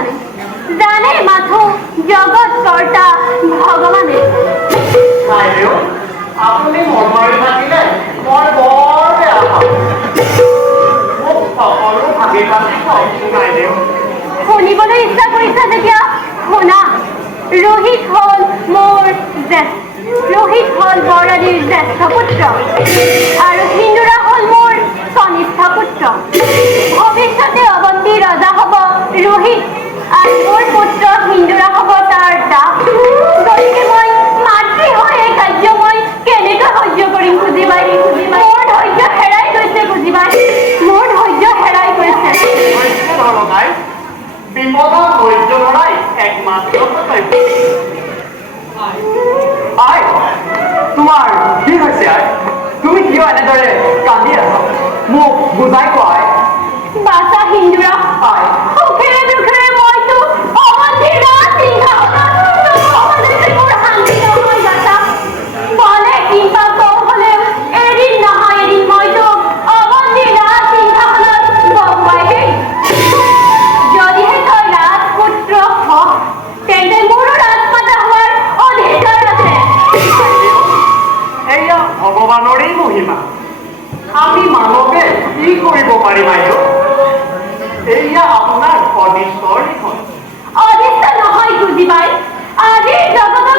জানে জানে মাথো জগৎ কৰ্তা ভগৱানে বাইদেউ আপুনি মন মাৰি থাকিলে মই বৰ বেয়া পাওঁ মোক সকলো ভাগি ভাগি শুনাই দিওঁ শুনিবলৈ ইচ্ছা কৰিছা যেতিয়া শুনা ৰোহিত হ'ল মোৰ ৰোহিত হ'ল বৰৰাণীৰ জ্যেষ্ঠ পুত্ৰ আৰু সিন্দুৰা হ'ল মোৰ কনিষ্ঠ পুত্ৰ ভৱিষ্যতে অৱন্তী ৰজা হ'ব ৰোহিত আৰু মোৰ পুত্ৰ সিন্দুৰা হ'ব তাৰ দাস গতিকে মই মাতৃ হৈ এই কাৰ্য মই কেনেকৈ সহ্য কৰিম খুজিবাই মোৰ ধৈৰ্য হেৰাই গৈছে খুজিবাই মোৰ ধৈৰ্য হেৰাই গৈছে বিপদত ধৈৰ্য ধৰাই একমাত্ৰ আই তোমাৰ কি হৈছে আই তুমি কিয় এনেদৰে কান্দি আছা মোক বুজাই কোৱা বাচা সিন্দুৰা আই সুখেৰে দুখেৰে মইতো অৱন্তীৰ মোৰ শান্তি নহয় বাচা বলে কিবা কওঁ হ'লেও এদিন নহয় এদিন মইতো অৱন্তীৰ সিংহাসনত বহুৱাই যদিহে তই ৰাজপুত্ৰ হ তেন্তে মোৰো ৰাজমাতা হোৱাৰ অধিকাৰ আছে এয়া ভগৱানৰেই মহিমা আমি মানৱে কি কৰিব পাৰিম বাইদেউ এয়া আপোনাৰ অদৃষ্টৰ লিখন অদৃষ্ট নহয় খুজিবাই আজিৰ জগতত